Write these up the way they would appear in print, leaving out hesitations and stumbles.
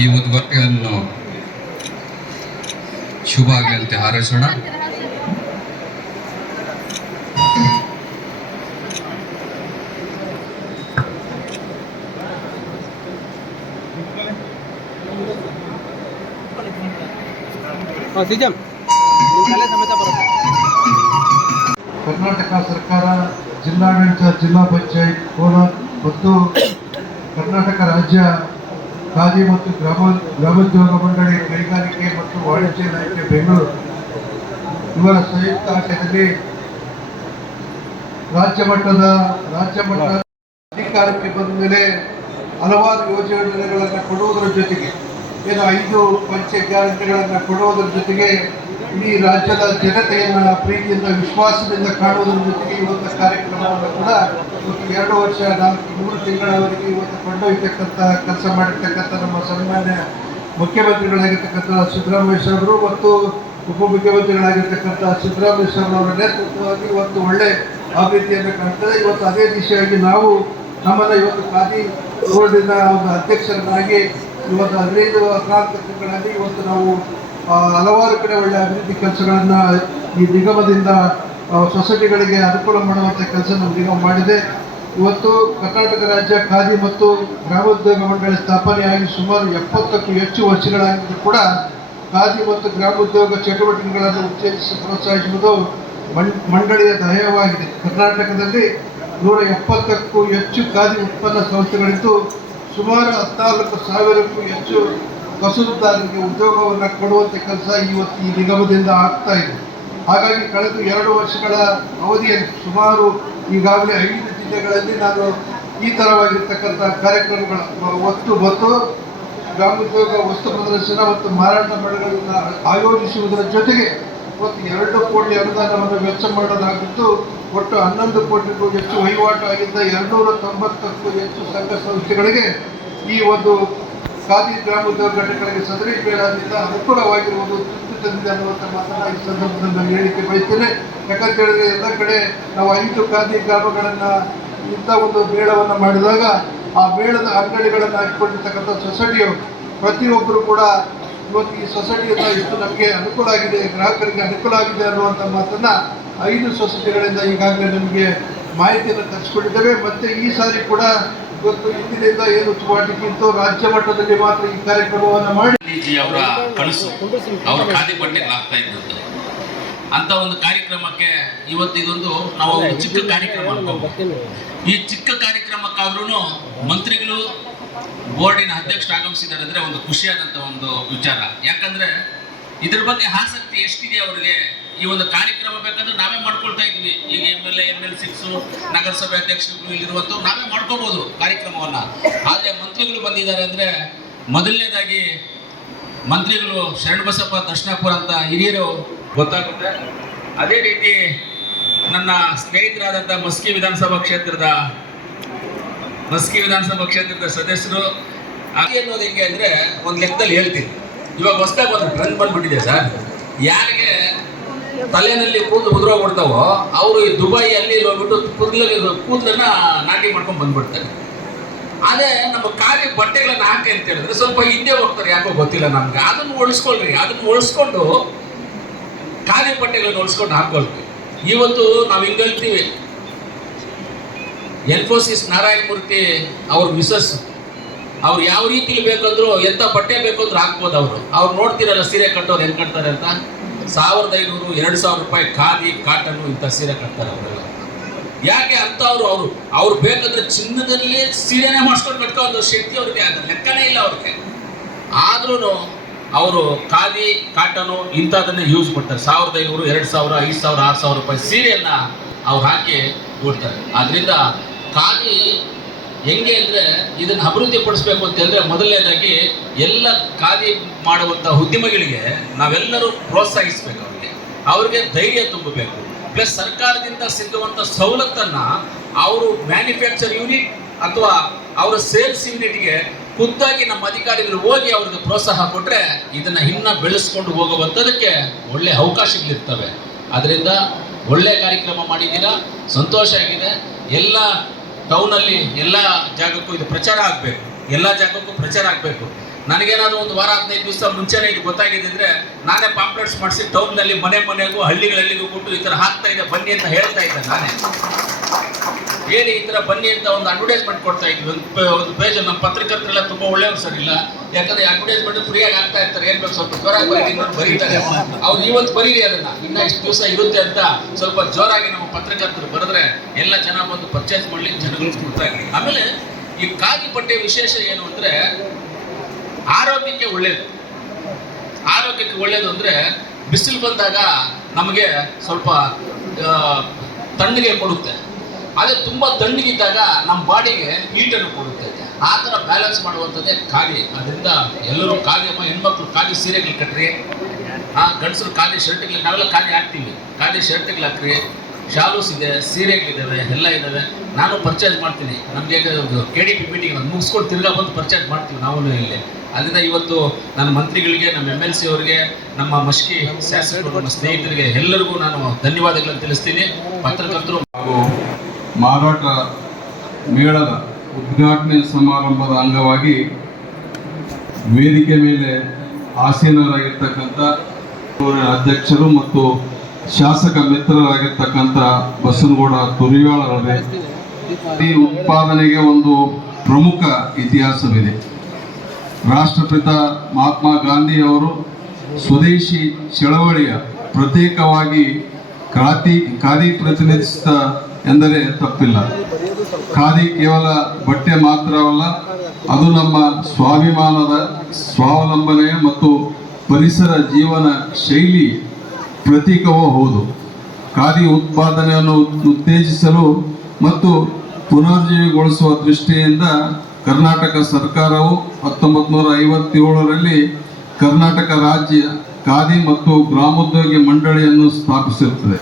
ಈ ಉದ್ಘಾಟನೆಯನ್ನು ಶುಭ ಆಗಲಿ ಅಂತ ಹಾರೈಸೋಣ. ಕರ್ನಾಟಕ ಸರ್ಕಾರ, ಜಿಲ್ಲಾಡಳಿತ, ಜಿಲ್ಲಾ ಪಂಚಾಯತ್ ಕೋಲಾರ ಮತ್ತು ಕರ್ನಾಟಕ ರಾಜ್ಯ ಖಾದಿ ಮತ್ತು ಗ್ರಾಮೋದ್ಯೋಗ ಮಂಡಳಿ, ಕೈಗಾರಿಕೆ ಮತ್ತು ವಾಣಿಜ್ಯ ಇಲಾಖೆ ಬೆಂಗಳೂರು ಇವರ ಸಂಯುಕ್ತ ಆಶ್ರಯದಲ್ಲಿ ರಾಜ್ಯ ಮಟ್ಟದ ಅಧಿಕಾರಕ್ಕೆ ಬಂದ ಮೇಲೆ ಹಲವಾರು ಯೋಜನೆಗಳನ್ನು ಕೊಡುವುದರ ಜೊತೆಗೆ 5 ಪಂಚ ಗ್ಯಾರಂಟಿಗಳನ್ನು ಕೊಡುವುದರ ಜೊತೆಗೆ ಇಡೀ ರಾಜ್ಯದ ಜನತೆಯನ್ನು ಪ್ರೀತಿಯಿಂದ ವಿಶ್ವಾಸದಿಂದ ಕಾಣುವುದರ ಜೊತೆಗೆ ಇವತ್ತು ಕಾರ್ಯಕ್ರಮವನ್ನು ಕೂಡ 2 ವರ್ಷ 3 ತಿಂಗಳವರೆಗೆ ಇವತ್ತು ಕೊಂಡೊಯ್ಯತಕ್ಕಂಥ ಕೆಲಸ ಮಾಡಿರ್ತಕ್ಕಂಥ ನಮ್ಮ ಸನ್ಮಾನ್ಯ ಮುಖ್ಯಮಂತ್ರಿಗಳಾಗಿರ್ತಕ್ಕಂಥ ಸಿದ್ದರಾಮಯ್ಯ ಸಾಹೇಬರು ಮತ್ತು ಉಪಮುಖ್ಯಮಂತ್ರಿಗಳಾಗಿರ್ತಕ್ಕಂಥ ಸಿದ್ದರಾಮಯ್ಯ ಸಾಹೇಬರವರ ನೇತೃತ್ವವಾಗಿ ಇವತ್ತು ಒಳ್ಳೆ ಅಭಿವೃದ್ಧಿಯನ್ನು ಕಾಣ್ತದೆ. ಇವತ್ತು ಅದೇ ದಿಶೆಯಾಗಿ ನಾವು ನಮ್ಮನ್ನು ಇವತ್ತು ಖಾದಿ ಬೋರ್ಡಿನ ಒಂದು ಅಧ್ಯಕ್ಷರನ್ನಾಗಿ ಇವತ್ತು 15 ತಿಂಗಳಲ್ಲಿ ಇವತ್ತು ನಾವು ಹಲವಾರು ಕಡೆ ಒಳ್ಳೆಯ ಅಭಿವೃದ್ಧಿ ಕೆಲಸಗಳನ್ನು ಈ ನಿಗಮದಿಂದ ಸೊಸೈಟಿಗಳಿಗೆ ಅನುಕೂಲ ಮಾಡುವಂಥ ಕೆಲಸ ನಮ್ಮ ನಿಗಮ ಮಾಡಿದೆ. ಇವತ್ತು ಕರ್ನಾಟಕ ರಾಜ್ಯ ಖಾದಿ ಮತ್ತು ಗ್ರಾಮೋದ್ಯೋಗ ಮಂಡಳಿ ಸ್ಥಾಪನೆಯಾಗಿ ಸುಮಾರು 70ಕ್ಕೂ ಹೆಚ್ಚು ವರ್ಷಗಳಾಗಿದ್ದರೂ ಕೂಡ ಖಾದಿ ಮತ್ತು ಗ್ರಾಮೋದ್ಯೋಗ ಚಟುವಟಿಕೆಗಳನ್ನು ಉತ್ತೇಜಿಸಿ ಪ್ರೋತ್ಸಾಹಿಸುವುದು ಮಂಡಳಿಯ ಧ್ಯೇಯವಾಗಿದೆ. ಕರ್ನಾಟಕದಲ್ಲಿ 170ಕ್ಕೂ ಹೆಚ್ಚು ಖಾದಿ ಉತ್ಪನ್ನ ಸಂಸ್ಥೆಗಳಿದ್ದು ಸುಮಾರು 14,000ಕ್ಕೂ ಹೆಚ್ಚು ಕಸುಬುದಾರರಿಗೆ ಉದ್ಯೋಗವನ್ನು ಕೊಡುವಂಥ ಕೆಲಸ ಇವತ್ತು ಈ ನಿಗಮದಿಂದ ಆಗ್ತಾ ಇದೆ. ಹಾಗಾಗಿ ಕಳೆದ 2 ವರ್ಷಗಳ ಅವಧಿಯಲ್ಲಿ ಸುಮಾರು ಈಗಾಗಲೇ 5 ಜಿಲ್ಲೆಗಳಲ್ಲಿ ನಾನು ಈ ಥರವಾಗಿರ್ತಕ್ಕಂಥ ಕಾರ್ಯಕ್ರಮಗಳ ಮತ್ತು ಗ್ರಾಮೋದ್ಯೋಗ ವಸ್ತು ಪ್ರದರ್ಶನ ಮತ್ತು ಮಾರಾಟ ಮೇಳಗಳನ್ನು ಆಯೋಜಿಸುವುದರ ಜೊತೆಗೆ ಇವತ್ತು 2 ಕೋಟಿ ಅನುದಾನವನ್ನು ವೆಚ್ಚ ಮಾಡಲಾಗಿದ್ದು ಒಟ್ಟು 11 ಕೋಟಿಗೂ ಹೆಚ್ಚು ವಹಿವಾಟು ಆಗಿದ್ದ 290ಕ್ಕೂ ಹೆಚ್ಚು ಸಂಘ ಸಂಸ್ಥೆಗಳಿಗೆ ಈ ಒಂದು ಖಾದಿ ಗ್ರಾಮೋದ್ಯೋಗ ಘಟಕಗಳಿಗೆ ಸದರೀಕರಣದಿಂದ ಅನುಕೂಲವಾಗಿರುವುದು ತೃಪ್ತಿ ತಂದಿದೆ ಅನ್ನುವಂಥ ಮಾತನ್ನು ಈ ಸಂದರ್ಭದಲ್ಲಿ ನಾನು ಹೇಳಿಕೆ ಬಯಸ್ತೇನೆ. ಯಾಕಂತ ಹೇಳಿದ್ರೆ ಎಲ್ಲ ಕಡೆ ನಾವು 5 ಖಾದಿ ಗ್ರಾಮಗಳನ್ನು ಇಂಥ ಒಂದು ಮೇಳವನ್ನು ಮಾಡಿದಾಗ ಆ ಮೇಳದ ಅಂಗಡಿಗಳನ್ನು ಹಾಕಿಕೊಂಡಿರ್ತಕ್ಕಂಥ ಸೊಸೈಟಿಯವರು ಪ್ರತಿಯೊಬ್ಬರು ಕೂಡ ಇವತ್ತು ಈ ಸೊಸೈಟಿಯಿಂದ ಇಷ್ಟು ನಮಗೆ ಅನುಕೂಲ ಆಗಿದೆ, ಗ್ರಾಹಕರಿಗೆ ಅನುಕೂಲ ಆಗಿದೆ ಅನ್ನುವಂಥ ಮಾತನ್ನು 5 ಸೊಸೈಟಿಗಳಿಂದ ಈಗಾಗಲೇ ನಮಗೆ ಮಾಹಿತಿಯನ್ನು ತರಿಸ್ಕೊಂಡಿದ್ದೇವೆ. ಮತ್ತು ಈ ಸಾರಿ ಕೂಡ ಇವತ್ತು ಇಂದಿನಿಂದ ಏನು ಚಟುವಟಿಕೆ ರಾಜ್ಯ ಮಟ್ಟದಲ್ಲಿ ಮಾತ್ರ ಈ ಕಾರ್ಯಕ್ರಮವನ್ನು ಮಾಡಿ ಅವರ ಕನಸು ಅವರ ಖಾದಿ ಬಟ್ಟೆಗಳು ಆಗ್ತಾ ಇದ್ದದ್ದು ಅಂತ ಒಂದು ಕಾರ್ಯಕ್ರಮಕ್ಕೆ ಇವತ್ತು ಇದೊಂದು ನಾವು ಚಿಕ್ಕ ಕಾರ್ಯಕ್ರಮ ಅನ್ಕೋಬಹುದು. ಈ ಚಿಕ್ಕ ಕಾರ್ಯಕ್ರಮಕ್ಕಾದ್ರೂ ಮಂತ್ರಿಗಳು ಬೋರ್ಡಿನ ಅಧ್ಯಕ್ಷರು ಆಗಮಿಸಿದ್ದಾರೆ ಅಂದ್ರೆ ಒಂದು ಖುಷಿಯಾದಂಥ ಒಂದು ವಿಚಾರ. ಯಾಕಂದ್ರೆ ಇದ್ರ ಬಗ್ಗೆ ಆಸಕ್ತಿ ಎಷ್ಟಿದೆ ಅವರಿಗೆ. ಈ ಒಂದು ಕಾರ್ಯಕ್ರಮ ಬೇಕಂದ್ರೆ ನಾವೇ ಮಾಡ್ಕೊಳ್ತಾ ಇದ್ವಿ. ಈಗ ML6 ನಗರಸಭೆ ಅಧ್ಯಕ್ಷರು ಇಲ್ಲಿರುವಂಥವ್ರು ನಾವೇ ಮಾಡ್ಕೋಬಹುದು ಕಾರ್ಯಕ್ರಮವನ್ನ. ಆದರೆ ಮಂತ್ರಿಗಳು ಬಂದಿದ್ದಾರೆ ಅಂದ್ರೆ ಮೊದಲನೇದಾಗಿ ಮಂತ್ರಿಗಳು ಶರಣಬಸಪ್ಪ ದರ್ಶನಾಪುರ ಅಂತ ಹಿರಿಯರು ಗೊತ್ತಾಗುತ್ತೆ. ಅದೇ ರೀತಿ ನನ್ನ ಸ್ನೇಹಿತರಾದಂಥ ಮಸ್ಕಿ ವಿಧಾನಸಭಾ ಕ್ಷೇತ್ರದ ಸದಸ್ಯರು ಅನ್ನೋದು ಹೆಂಗೆ ಅಂದರೆ ಒಂದು ಲೆಕ್ಕದಲ್ಲಿ ಹೇಳ್ತೀನಿ. ಇವಾಗ ಹೊಸದಾಗಿ ಒಂದು ಟ್ರೆಂಡ್ ಬಂದ್ಬಿಟ್ಟಿದೆ ಸರ್. ಯಾರಿಗೆ ತಲೆನಲ್ಲಿ ಕೂದಲು ಉದುರೋಗ್ಬಿಡ್ತಾವೋ ಅವರು ಈ ದುಬೈಯಲ್ಲಿ ಹೋಗ್ಬಿಟ್ಟು ಕೂದಲನ್ನ ನಾಟಿ ಮಾಡ್ಕೊಂಡು ಬಂದ್ಬಿಡ್ತಾರೆ. ಅದೇ ನಮ್ಮ ಖಾದಿ ಬಟ್ಟೆಗಳನ್ನ ಹಾಕಿ ಅಂತ ಹೇಳಿದ್ರೆ ಸ್ವಲ್ಪ ಹಿಂದೆ ಹೋಗ್ತಾರೆ, ಯಾಕೋ ಗೊತ್ತಿಲ್ಲ ನಮ್ಗೆ. ಅದನ್ನು ಉಳಿಸ್ಕೊಂಡು ಖಾದಿ ಬಟ್ಟೆಗಳನ್ನ ಉಳಿಸ್ಕೊಂಡು ಹಾಕೊಳ್ತೀವಿ. ಇವತ್ತು ನಾವು ಹಿಂಗೆ ಹೇಳ್ತೀವಿ, ಇನ್ಫೋಸಿಸ್ ನಾರಾಯಣ ಮೂರ್ತಿ ಅವ್ರ ಮಿಸಸ್ ಅವ್ರು ಯಾವ ರೀತಿಲಿ ಬೇಕಂದ್ರು ಎಂಥ ಬಟ್ಟೆ ಬೇಕಂದ್ರು ಹಾಕ್ಬೋದು. ಅವ್ರು ನೋಡ್ತಿರಲ್ಲ ಸೀರೆ ಕಟ್ಟೋರು ಹೆಂಗೆ ಕಟ್ತಾರೆ ಅಂತ. 1500 2000 ರೂಪಾಯಿ ಖಾದಿ ಕಾಟನ್ನು ಇಂಥ ಸೀರೆ ಕಟ್ತಾರೆ ಅವರೆಲ್ಲ. ಯಾಕೆ ಅಂತ ಅವ್ರು ಬೇಕಂದ್ರೆ ಚಿನ್ನದಲ್ಲೇ ಸೀರೆನೇ ಮಾಡಿಸ್ಕೊಂಡು ಕಟ್ಕೊಳ್ಳೋ ಶಕ್ತಿ ಅವ್ರಿಗೆ ಆಗ ಲೆಕ್ಕನೇ ಇಲ್ಲ ಅವ್ರಿಗೆ. ಆದ್ರೂ ಅವರು ಖಾದಿ ಕಾಟನು ಇಂಥದನ್ನೇ ಯೂಸ್ ಮಾಡ್ತಾರೆ. 1500 2000 5000 6000 ರೂಪಾಯಿ ಸೀರೆಯನ್ನ ಅವ್ರು ಹಾಕಿ ನೋಡ್ತಾರೆ. ಆದ್ರಿಂದ ಖಾದಿ ಹೆಂಗೆ ಅಂದರೆ ಇದನ್ನು ಅಭಿವೃದ್ಧಿ ಪಡಿಸ್ಬೇಕು ಅಂತ ಹೇಳಿದ್ರೆ ಮೊದಲನೇದಾಗಿ ಎಲ್ಲ ಖಾದಿ ಮಾಡುವಂಥ ಉದ್ಯಮಿಗಳಿಗೆ ನಾವೆಲ್ಲರೂ ಪ್ರೋತ್ಸಾಹಿಸಬೇಕು. ಅವ್ರಿಗೆ ಧೈರ್ಯ ತುಂಬಬೇಕು. ಪ್ಲಸ್ ಸರ್ಕಾರದಿಂದ ಸಿಗುವಂಥ ಸವಲತ್ತನ್ನು ಅವರು ಮ್ಯಾನುಫ್ಯಾಕ್ಚರ್ ಯೂನಿಟ್ ಅಥವಾ ಅವರ ಸೇಲ್ಸ್ ಯೂನಿಟ್ಗೆ ಖುದ್ದಾಗಿ ನಮ್ಮ ಅಧಿಕಾರಿಗಳು ಹೋಗಿ ಅವ್ರಿಗೆ ಪ್ರೋತ್ಸಾಹ ಕೊಟ್ಟರೆ ಇದನ್ನು ಇನ್ನೂ ಬೆಳೆಸ್ಕೊಂಡು ಹೋಗುವಂಥದಕ್ಕೆ ಒಳ್ಳೆಯ ಅವಕಾಶಗಳಿರ್ತವೆ. ಅದರಿಂದ ಒಳ್ಳೆಯ ಕಾರ್ಯಕ್ರಮ ಮಾಡಿದ್ದೀರಾ, ಸಂತೋಷ ಆಗಿದೆ. ಎಲ್ಲ ಟೌನಲ್ಲಿ ಎಲ್ಲ ಜಾಗಕ್ಕೂ ಇದು ಪ್ರಚಾರ ಆಗಬೇಕು, ಎಲ್ಲ ಜಾಗಕ್ಕೂ ಪ್ರಚಾರ ಆಗಬೇಕು. ನನಗೇನಾದ್ರು ಒಂದು ವಾರ 15 ದಿವಸ ಮುಂಚೆನೇ ಇದು ಗೊತ್ತಾಗಿದ್ದಿದ್ರೆ ನಾನೇ ಪಾಂಪ್ಲೆಟ್ಸ್ ಮಾಡಿಸಿ ಟೌನ್ನಲ್ಲಿ ಮನೆಗೂ ಹಳ್ಳಿಗಳಲ್ಲಿಗೂ ಕೊಟ್ಟು ಈ ಥರ ಹಾಕ್ತಾ ಇದೆ ಬನ್ನಿ ಅಂತ ಹೇಳ್ತಾ ಇದ್ದೆ ನಾನೇ. ಹೇಳಿ ಈ ಥರ ಬನ್ನಿ ಅಂತ ಒಂದು ಅಡ್ವರ್ಟೈಸ್ಮೆಂಟ್ ಕೊಡ್ತಾ ಇದ್ವಿ. ಒಂದು ಪೇಜ್ ನಮ್ಮ ಪತ್ರಕರ್ತರೆಲ್ಲ ತುಂಬ ಒಳ್ಳೆಯವರು ಸರ್ ಇಲ್ಲ, ಯಾಕಂದ್ರೆ ಅಡ್ವರ್ಟೈಸ್ಮೆಂಟ್ ಫ್ರೀಯಾಗಿ ಆಗ್ತಾ ಇರ್ತಾರೆ. ಏನ್ ಬೇಕು ಸ್ವಲ್ಪ ಜೋರಾಗಿ ಬರೀ ಬರೀತಾರೆ ಅವ್ರು, ಇವತ್ತು ಬರೀರಿ ಅದನ್ನ, ಇನ್ನ ಇಷ್ಟು ದಿವಸ ಇರುತ್ತೆ ಅಂತ ಸ್ವಲ್ಪ ಜೋರಾಗಿ ನಮ್ಮ ಪತ್ರಕರ್ತರು ಬರೆದ್ರೆ ಎಲ್ಲ ಜನ ಬಂದು ಪರ್ಚೇಸ್ ಮಾಡ್ಲಿಕ್ಕೆ ಜನಗಳು ಕೊಡ್ತಾರೆ. ಆಮೇಲೆ ಈ ಖಾದಿ ಬಟ್ಟೆ ವಿಶೇಷ ಏನು ಅಂದ್ರೆ ಆರೋಗ್ಯಕ್ಕೆ ಒಳ್ಳೇದು. ಆರೋಗ್ಯಕ್ಕೆ ಒಳ್ಳೇದು ಅಂದ್ರೆ ಬಿಸಿಲು ಬಂದಾಗ ನಮಗೆ ಸ್ವಲ್ಪ ತಣ್ಣಗೆ ಕೊಡುತ್ತೆ. ಅದೇ ತುಂಬ ತಣ್ಣಗಿದ್ದಾಗ ನಮ್ಮ ಬಾಡಿಗೆ ಹೀಟನ್ನು ಕೊಡುತ್ತೆ. ಆ ಥರ ಬ್ಯಾಲೆನ್ಸ್ ಮಾಡುವಂಥದ್ದೇ ಖಾದಿ. ಅದರಿಂದ ಎಲ್ಲರೂ ಖಾದಿ, ಹೆಣ್ಮಕ್ಳು ಖಾದಿ ಸೀರೆಗಳು ಕಟ್ರಿ, ಗಂಡಸರು ಖಾದಿ ಶರ್ಟ್ಗಳು, ನಾವೆಲ್ಲ ಖಾದಿ ಹಾಕ್ತೀವಿ, ಖಾದಿ ಶರ್ಟ್ಗಳು ಹಾಕ್ರಿ, ಶಾಲೂಸ್ ಇದೆ, ಸೀರೆಗಳಿದ್ದಾವೆ, ಎಲ್ಲ ಇದ್ದಾವೆ. ನಾನು ಪರ್ಚೇಸ್ ಮಾಡ್ತೀನಿ. ನಮಗೆ KDP ಮೀಟಿಂಗ್ ಮುಗಿಸ್ಕೊಂಡು ತಿರ್ಗಾ ಬಂದು ಪರ್ಚೇಸ್ ಮಾಡ್ತೀವಿ ನಾವು ಇಲ್ಲಿ. ಅದರಿಂದ ಇವತ್ತು ನನ್ನ ಮಂತ್ರಿಗಳಿಗೆ, ನಮ್ಮ MLC ಅವರಿಗೆ, ನಮ್ಮ ಮಶ್ಕಿ ಶಾಸಕರು, ನಮ್ಮ ಸ್ನೇಹಿತರಿಗೆ ಎಲ್ಲರಿಗೂ ನಾನು ಧನ್ಯವಾದಗಳನ್ನು ತಿಳಿಸ್ತೀನಿ. ಪತ್ರಕರ್ತರು ಹಾಗೂ ಮಾರಾಟ ಮೇಳದ ಉದ್ಘಾಟನೆ ಸಮಾರಂಭದ ಅಂಗವಾಗಿ ವೇದಿಕೆ ಮೇಲೆ ಆಸೀನರಾಗಿರ್ತಕ್ಕಂಥ ಅಧ್ಯಕ್ಷರು ಮತ್ತು ಶಾಸಕ ಮಿತ್ರರಾಗಿರ್ತಕ್ಕಂಥ ಬಸನಗೌಡ ತುರಿಯಾಳ್ ಅವರೇ, ಈ ಉತ್ಪಾದನೆಗೆ ಒಂದು ಪ್ರಮುಖ ಇತಿಹಾಸವಿದೆ. ರಾಷ್ಟ್ರಪಿತ ಮಹಾತ್ಮ ಗಾಂಧಿಯವರು ಸ್ವದೇಶಿ ಚಳವಳಿಯ ಪ್ರತ್ಯೇಕವಾಗಿ ಖಾದಿ ಪ್ರತಿನಿಧಿಸಿದ ಎಂದರೆ ತಪ್ಪಿಲ್ಲ. ಖಾದಿ ಕೇವಲ ಬಟ್ಟೆ ಮಾತ್ರವಲ್ಲ, ಅದು ನಮ್ಮ ಸ್ವಾಭಿಮಾನದ, ಸ್ವಾವಲಂಬನೆಯ ಮತ್ತು ಪರಿಸರ ಜೀವನ ಶೈಲಿ ಪ್ರತೀಕವೂ ಹೌದು. ಖಾದಿ ಉತ್ಪಾದನೆಯನ್ನು ಉತ್ತೇಜಿಸಲು ಮತ್ತು ಪುನರುಜ್ಜೀವಗೊಳಿಸುವ ದೃಷ್ಟಿಯಿಂದ ಕರ್ನಾಟಕ ಸರ್ಕಾರವು 1957ರಲ್ಲಿ ಕರ್ನಾಟಕ ರಾಜ್ಯ ಖಾದಿ ಮತ್ತು ಗ್ರಾಮೋದ್ಯೋಗ ಮಂಡಳಿಯನ್ನು ಸ್ಥಾಪಿಸಿರುತ್ತದೆ.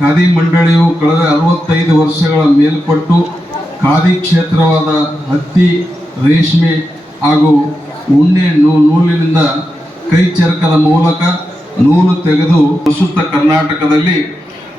ಖಾದಿ ಮಂಡಳಿಯು ಕಳೆದ 65 ವರ್ಷಗಳ ಮೇಲ್ಪಟ್ಟು ಖಾದಿ ಕ್ಷೇತ್ರವಾದ ಹತ್ತಿ, ರೇಷ್ಮೆ ಹಾಗೂ ಉಣ್ಣೆ ನೂಲಿನಿಂದ ಕೈಚರಕದ ಮೂಲಕ ನೂಲು ತೆಗೆದು ಪ್ರಸ್ತುತ ಕರ್ನಾಟಕದಲ್ಲಿ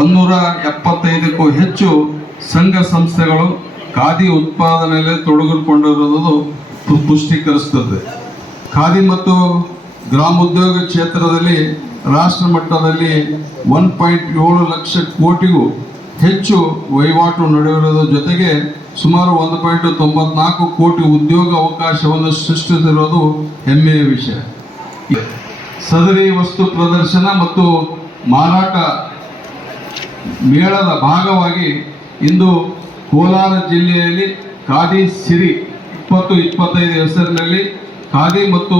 175ಕ್ಕೂ ಹೆಚ್ಚು ಸಂಘ ಸಂಸ್ಥೆಗಳು ಖಾದಿ ಉತ್ಪಾದನೆಯಲ್ಲಿ ತೊಡಗಿಕೊಂಡಿರುವುದು ಪುಷ್ಟೀಕರಿಸುತ್ತದೆ. ಖಾದಿ ಮತ್ತು ಗ್ರಾಮೋದ್ಯೋಗ ಕ್ಷೇತ್ರದಲ್ಲಿ ರಾಷ್ಟ್ರ ಮಟ್ಟದಲ್ಲಿ 1.7 ಲಕ್ಷ ಕೋಟಿಗೂ ಹೆಚ್ಚು ವಹಿವಾಟು ನಡೆಯುವುದರ ಜೊತೆಗೆ ಸುಮಾರು 1.94 ಕೋಟಿ ಉದ್ಯೋಗ ಅವಕಾಶವನ್ನು ಸೃಷ್ಟಿಸಿರುವುದು ಹೆಮ್ಮೆಯ ವಿಷಯ. ಸದರಿ ವಸ್ತು ಪ್ರದರ್ಶನ ಮತ್ತು ಮಾರಾಟ ಮೇಳದ ಭಾಗವಾಗಿ ಇಂದು ಕೋಲಾರ ಜಿಲ್ಲೆಯಲ್ಲಿ ಖಾದಿ ಸಿರಿ 2025 ಹೆಸರಿನಲ್ಲಿ ಖಾದಿ ಮತ್ತು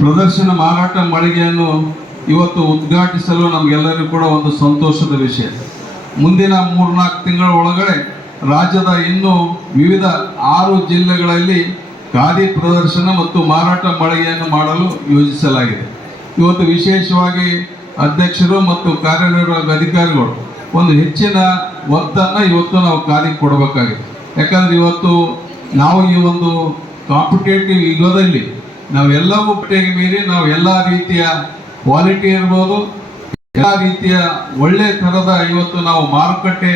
ಪ್ರದರ್ಶನ ಮಾರಾಟ ಮಳಿಗೆಯನ್ನು ಇವತ್ತು ಉದ್ಘಾಟಿಸಲು ನಮಗೆಲ್ಲರಿಗೂ ಕೂಡ ಒಂದು ಸಂತೋಷದ ವಿಷಯ. ಮುಂದಿನ 3-4 ತಿಂಗಳ ಒಳಗಡೆ ರಾಜ್ಯದ ಇನ್ನೂ ವಿವಿಧ 6 ಜಿಲ್ಲೆಗಳಲ್ಲಿ ಖಾದಿ ಪ್ರದರ್ಶನ ಮತ್ತು ಮಾರಾಟ ಮಳಿಗೆಯನ್ನು ಮಾಡಲು ಯೋಜಿಸಲಾಗಿದೆ. ಇವತ್ತು ವಿಶೇಷವಾಗಿ ಅಧ್ಯಕ್ಷರು ಮತ್ತು ಕಾರ್ಯನಿರ್ವಾಹಕ ಅಧಿಕಾರಿಗಳು ಒಂದು ಹೆಚ್ಚಿನ ಒತ್ತನ್ನು ಇವತ್ತು ನಾವು ಖಾದಿ ಕೊಡಬೇಕಾಗಿದೆ. ಯಾಕಂದರೆ ಇವತ್ತು ನಾವು ಈ ಒಂದು ಕಾಂಪಿಟೇಟಿವ್ ಯುಗದಲ್ಲಿ ನಾವೆಲ್ಲವೂ ಬಟ್ಟೆಗೆ ಮೀರಿ ನಾವು ಎಲ್ಲ ರೀತಿಯ ಕ್ವಾಲಿಟಿ ಇರ್ಬೋದು, ಎಲ್ಲ ರೀತಿಯ ಒಳ್ಳೆ ಥರದ ಇವತ್ತು ನಾವು ಮಾರುಕಟ್ಟೆ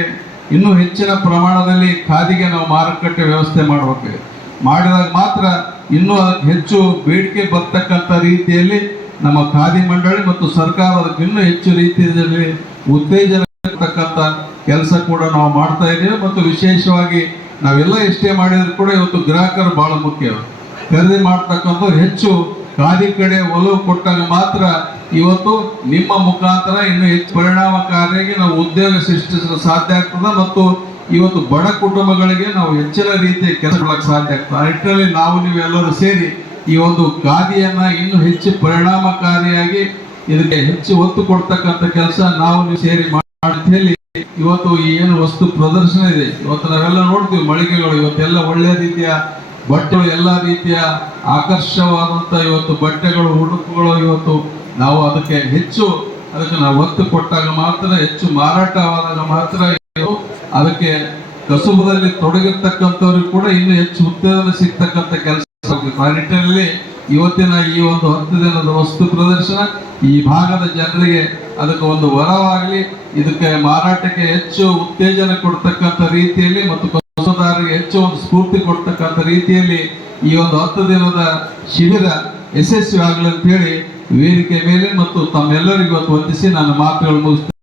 ಇನ್ನೂ ಹೆಚ್ಚಿನ ಪ್ರಮಾಣದಲ್ಲಿ ಖಾದಿಗೆ ನಾವು ಮಾರುಕಟ್ಟೆ ವ್ಯವಸ್ಥೆ ಮಾಡಬೇಕಾಗಿದೆ. ಮಾಡಿದಾಗ ಮಾತ್ರ ಇನ್ನೂ ಅದಕ್ಕೆ ಹೆಚ್ಚು ಬೇಡಿಕೆ ಬರ್ತಕ್ಕಂಥ ರೀತಿಯಲ್ಲಿ ನಮ್ಮ ಖಾದಿ ಮಂಡಳಿ ಮತ್ತು ಸರ್ಕಾರ ಅದಕ್ಕೆ ಇನ್ನೂ ಹೆಚ್ಚು ರೀತಿಯಲ್ಲಿ ಉತ್ತೇಜನ ಇರ್ತಕ್ಕಂಥ ಕೆಲಸ ಕೂಡ ನಾವು ಮಾಡ್ತಾ ಇದ್ದೇವೆ. ಮತ್ತು ವಿಶೇಷವಾಗಿ ನಾವೆಲ್ಲ ಎಷ್ಟೇ ಮಾಡಿದ್ರು ಕೂಡ ಇವತ್ತು ಗ್ರಾಹಕರು ಬಹಳ ಮುಖ್ಯ. ಖರೀದಿ ಮಾಡ್ತಕ್ಕಂಥವ್ರು ಹೆಚ್ಚು ಖಾದಿ ಕಡೆ ಒಲವು ಕೊಟ್ಟಾಗ ಮಾತ್ರ ಇವತ್ತು ನಿಮ್ಮ ಮುಖಾಂತರ ಇನ್ನೂ ಹೆಚ್ಚು ಪರಿಣಾಮಕಾರಿಯಾಗಿ ನಾವು ಉದ್ಯೋಗ ಸೃಷ್ಟಿಸಲು ಸಾಧ್ಯ ಆಗ್ತದೆ ಮತ್ತು ಇವತ್ತು ಬಡ ಕುಟುಂಬಗಳಿಗೆ ನಾವು ಹೆಚ್ಚಿನ ರೀತಿಯ ಕೆಲಸಗಳಕ್ಕೆ ಸಾಧ್ಯ ಆಗ್ತದೆ. ಆ ನಿಟ್ಟಿನಲ್ಲಿ ನಾವು ನೀವೆಲ್ಲರೂ ಸೇರಿ ಈ ಒಂದು ಖಾದಿಯನ್ನ ಇನ್ನೂ ಹೆಚ್ಚು ಪರಿಣಾಮಕಾರಿಯಾಗಿ ಇದಕ್ಕೆ ಹೆಚ್ಚು ಒತ್ತು ಕೊಡ್ತಕ್ಕಂಥ ಕೆಲಸ ನಾವು ನೀವು ಸೇರಿ ಅಂತ ಹೇಳಿ ಇವತ್ತು ಈ ಏನು ವಸ್ತು ಪ್ರದರ್ಶನ ಇದೆ, ಇವತ್ತು ನಾವೆಲ್ಲ ನೋಡ್ತೀವಿ ಮಳಿಗೆಗಳು, ಇವತ್ತೆಲ್ಲ ಒಳ್ಳೆಯ ರೀತಿಯ ಬಟ್ಟೆಗಳು, ಎಲ್ಲ ರೀತಿಯ ಆಕರ್ಷವಾದಂಥ ಇವತ್ತು ಬಟ್ಟೆಗಳು, ಉಡುಪುಗಳು ಇವತ್ತು ನಾವು ಅದಕ್ಕೆ ನಾವು ಒತ್ತು ಕೊಟ್ಟಾಗ ಮಾತ್ರ, ಹೆಚ್ಚು ಮಾರಾಟವಾದಾಗ ಮಾತ್ರ ಅದಕ್ಕೆ ಕಸುಬದಲ್ಲಿ ತೊಡಗಿರ್ತಕ್ಕಂಥವ್ರಿಗೆ ಕೂಡ ಇನ್ನೂ ಹೆಚ್ಚು ಉತ್ತೇಜನ ಸಿಗ್ತಕ್ಕಂಥ ಕೆಲಸ. ಆ ನಿಟ್ಟಿನಲ್ಲಿ ಇವತ್ತಿನ ಈ ಒಂದು 10 ದಿನದ ವಸ್ತು ಪ್ರದರ್ಶನ ಈ ಭಾಗದ ಜನರಿಗೆ ಅದಕ್ಕೆ ಒಂದು ವರವಾಗಲಿ, ಇದಕ್ಕೆ ಮಾರಾಟಕ್ಕೆ ಹೆಚ್ಚು ಉತ್ತೇಜನ ಕೊಡ್ತಕ್ಕಂಥ ರೀತಿಯಲ್ಲಿ ಮತ್ತು ಕಸುಬುದಾರರಿಗೆ ಹೆಚ್ಚು ಒಂದು ಸ್ಫೂರ್ತಿ ಕೊಡ್ತಕ್ಕಂಥ ರೀತಿಯಲ್ಲಿ ಈ ಒಂದು 10 ದಿನದ ಶಿಬಿರ ಯಶಸ್ವಿ ಆಗಲಿ ಅಂತ ಹೇಳಿ ವೇದಿಕೆ ಮೇಲೆ ಮತ್ತು ತಮ್ಮೆಲ್ಲರಿಗೂ ವಂದಿಸಿ ನನ್ನ ಮಾತುಗಳು ಮುಗಿಸ್ತೇನೆ.